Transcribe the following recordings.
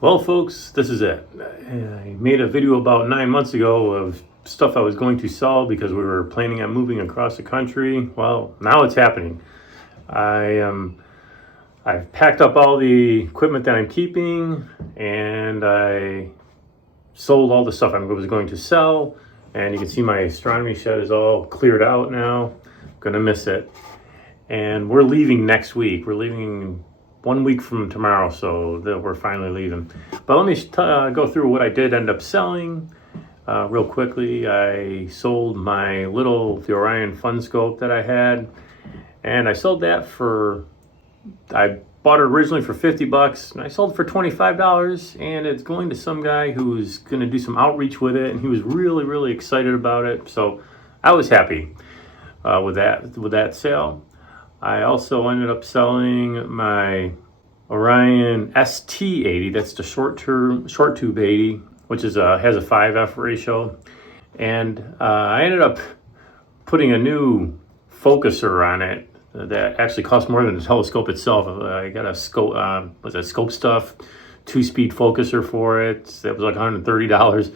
Well, folks, this is it. I made a video about 9 months ago of stuff I was going to sell because we were planning on moving across the country. Well, now it's happening. I've packed up all the equipment that I'm keeping, and I sold all the stuff I was going to sell. And you can see my astronomy shed is all cleared out now. Gonna miss it. And we're leaving next week. We're leaving 1 week from tomorrow, so we're finally leaving. But let me go through what I did end up selling real quickly. I sold the Orion Fun Scope that I had, and I sold that I bought it originally for $50, and I sold it for $25, and it's going to some guy who's going to do some outreach with it, and he was really, really excited about it. So I was happy with that sale. I also ended up selling my Orion ST80. That's the short tube 80, which has a 5F ratio. And I ended up putting a new focuser on it that actually cost more than the telescope itself. I got a Scope Stuff 2-speed focuser for it. It was like $130.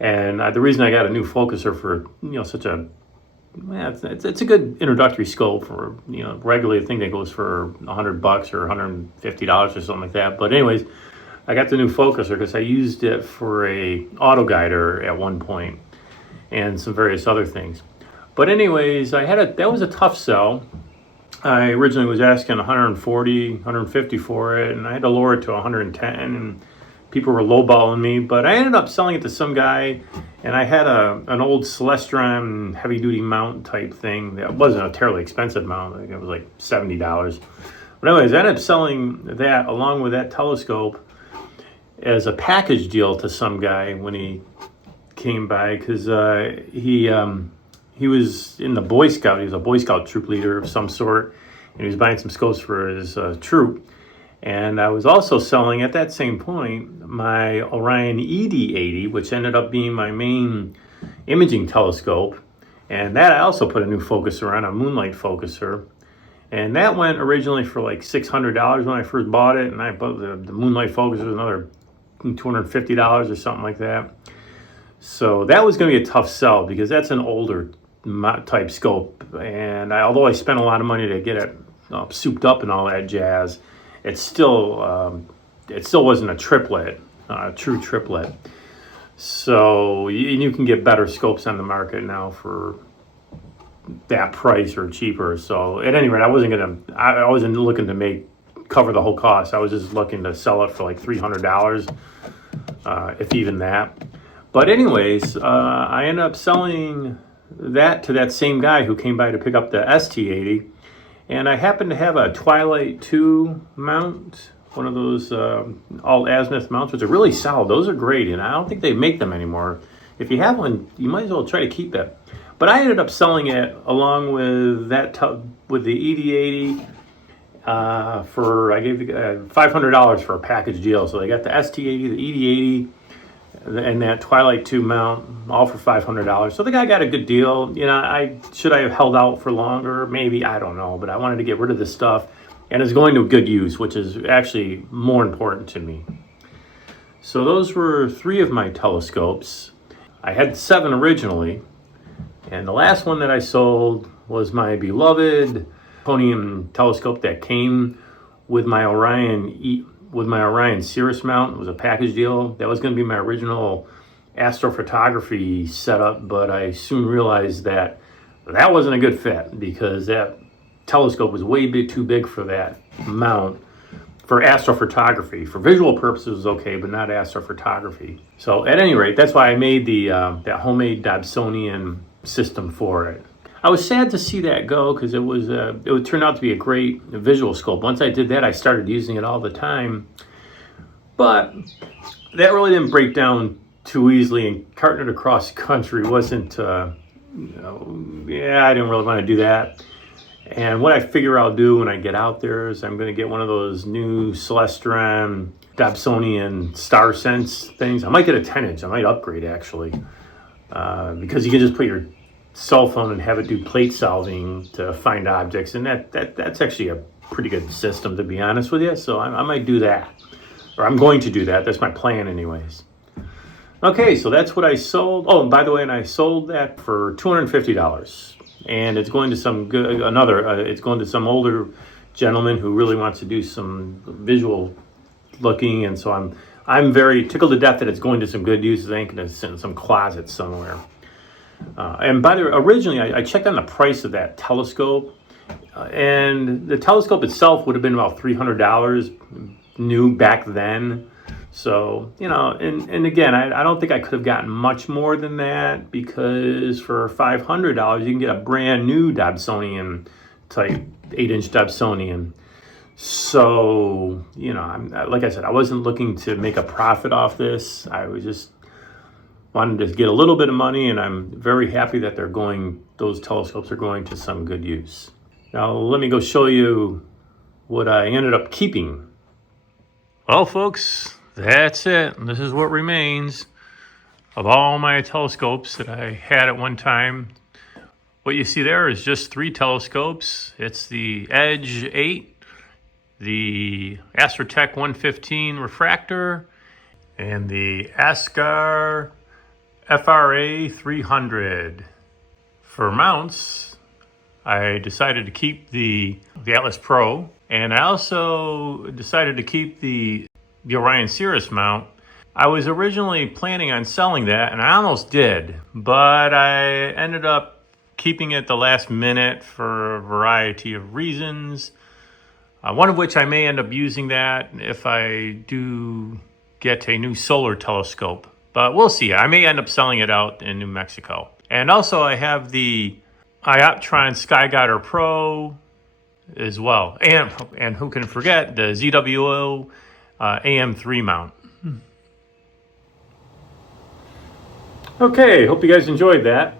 And the reason I got a new focuser for such a it's a good introductory scope for regularly I think that goes for $100 or $150 or something like that. But anyways, I got the new focuser because I used it for a auto guider at one point and some various other things. But anyways, that was a tough sell. I originally was asking 140, 150 for it, and I had to lower it to 110, and people were lowballing me, but I ended up selling it to some guy, and I had an old Celestron heavy-duty mount type thing that wasn't a terribly expensive mount. I think it was like $70. But anyways, I ended up selling that along with that telescope as a package deal to some guy when he came by, because he was in the Boy Scout. He was a Boy Scout troop leader of some sort, and he was buying some scopes for his troop. And I was also selling at that same point my Orion ED80, which ended up being my main imaging telescope. And that I also put a new focuser on, a Moonlight focuser. And that went originally for like $600 when I first bought it. And I bought the Moonlight focuser was another $250 or something like that. So that was going to be a tough sell because that's an older type scope. And although I spent a lot of money to get it souped up and all that jazz, it still wasn't a triplet, a true triplet. So you can get better scopes on the market now for that price or cheaper. So at any rate, I wasn't looking to cover the whole cost. I was just looking to sell it for like $300, if even that. But anyways, I ended up selling that to that same guy who came by to pick up the ST80. And I happen to have a Twilight 2 mount, one of those alt-azimuth mounts, which are really solid. Those are great, and I don't think they make them anymore. If you have one, you might as well try to keep it. But I ended up selling it along with with the ED80 I gave $500 for a package deal. So they got the ST80, the ED80, and that Twilight 2 mount, all for $500. So the guy got a good deal. Should I have held out for longer? Maybe, I don't know. But I wanted to get rid of this stuff, and it's going to good use, which is actually more important to me. So those were 3 of my telescopes. I had 7 originally, and the last one that I sold was my beloved Newtonian telescope that came with my Orion Cirrus mount. It was a package deal. That was going to be my original astrophotography setup, but I soon realized that wasn't a good fit because that telescope was too big for that mount for astrophotography. For visual purposes, it was okay, but not astrophotography. So at any rate, that's why I made that homemade Dobsonian system for it. I was sad to see that go because it would turn out to be a great visual scope. Once I did that, I started using it all the time. But that really didn't break down too easily, and carting it across the country wasn't, I didn't really want to do that. And what I figure I'll do when I get out there is I'm going to get one of those new Celestron Dobsonian StarSense things. I might get a 10-inch. I might upgrade, actually, because you can just put your cell phone and have it do plate solving to find objects, and that's actually a pretty good system, to be honest with you. So I might do that. or I'm going to do that. That's my plan anyways. Okay, so that's what I sold. Oh, and by the way, and I sold that for $250. And it's going to some good, it's going to some older gentleman who really wants to do some visual looking. And so I'm very tickled to death that it's going to some good use. It ain't going to sit in some closet somewhere. And by the way, originally I checked on the price of that telescope. And the telescope itself would have been about $300 new back then. So, you know, and again, I don't think I could have gotten much more than that, because for $500 you can get a brand new Dobsonian type 8-inch Dobsonian. So, you know, like I said, I wasn't looking to make a profit off this. I was just wanted to get a little bit of money, and I'm very happy that those telescopes are going to some good use. Now, let me go show you what I ended up keeping. Well, folks, that's it. This is what remains of all my telescopes that I had at one time. What you see there is just 3 telescopes. It's the Edge 8, the Astrotech 115 refractor, and the Askar FRA 300. For mounts, I decided to keep the Atlas Pro, and I also decided to keep the Orion Cirrus mount. I was originally planning on selling that, and I almost did, but I ended up keeping it the last minute for a variety of reasons, one of which I may end up using that if I do get a new solar telescope, but we'll see. I may end up selling it out in New Mexico. And also I have the Ioptron SkyGuider Pro as well, and who can forget the ZWO AM3 mount. Okay, hope you guys enjoyed that.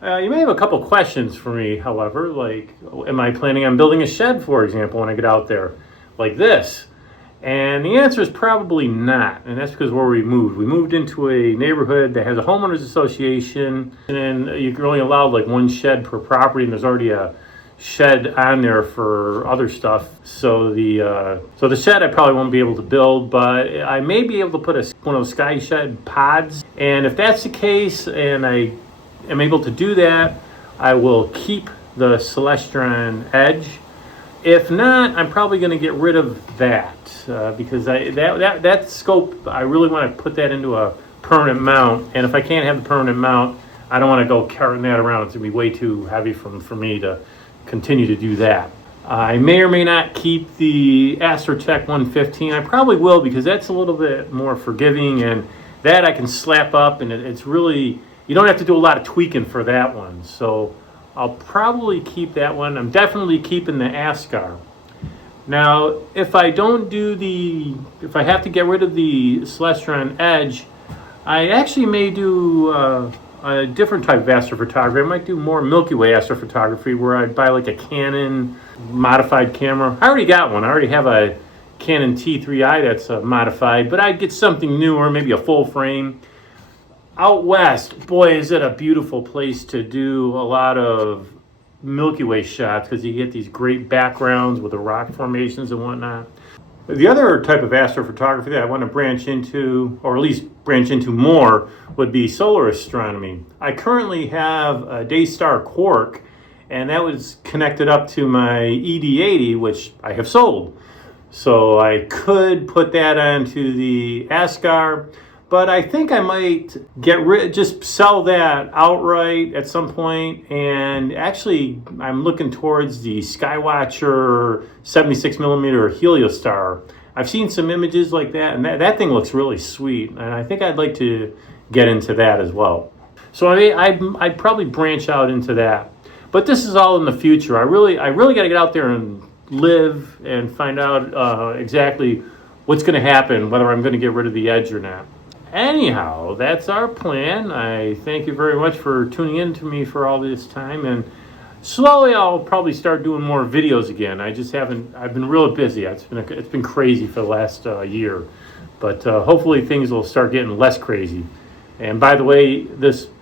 You may have a couple questions for me, however, like, am I planning on building a shed, for example, when I get out there like this? And the answer is probably not, and that's because where we moved. We moved into a neighborhood that has a homeowners association, and you're only allowed like 1 shed per property, and there's already a shed on there for other stuff. So the shed I probably won't be able to build, but I may be able to put one of those Sky Shed pods. And if that's the case, and I am able to do that, I will keep the Celestron Edge. If not, I'm probably going to get rid of that because that scope, I really want to put that into a permanent mount. And if I can't have the permanent mount, I don't want to go carrying that around. It's going to be way too heavy for me to continue to do that. I may or may not keep the Astrotech 115. I probably will, because that's a little bit more forgiving, and that I can slap up, and it's really, you don't have to do a lot of tweaking for that one. So I'll probably keep that one. I'm definitely keeping the Askar. Now, if I have to get rid of the Celestron Edge, I actually may do a different type of astrophotography. I might do more Milky Way astrophotography, where I'd buy like a Canon modified camera. I already got one. I already have a Canon T3i that's modified, but I'd get something newer, maybe a full frame. Out west, boy, is it a beautiful place to do a lot of Milky Way shots, because you get these great backgrounds with the rock formations and whatnot. The other type of astrophotography that I want to branch into, or at least branch into more, would be solar astronomy. I currently have a Daystar Quark, and that was connected up to my ED80, which I have sold. So I could put that onto the Askar, but I think I might just sell that outright at some point. And actually, I'm looking towards the Skywatcher 76mm Heliostar. I've seen some images like that, and that thing looks really sweet. And I think I'd like to get into that as well. So I'd probably branch out into that. But this is all in the future. I really got to get out there and live and find out exactly what's going to happen, whether I'm going to get rid of the Edge or not. Anyhow, that's our plan. I thank you very much for tuning in to me for all this time, and slowly I'll probably start doing more videos again. I've been real busy. It's been crazy for the last year, but hopefully things will start getting less crazy. And by the way,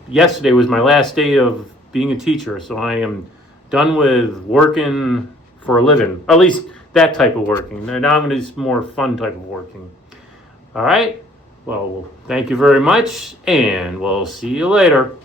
yesterday was my last day of being a teacher, so I am done with working for a living, at least that type of working. Now I'm going to do more fun type of working. All right. Well, thank you very much, and we'll see you later.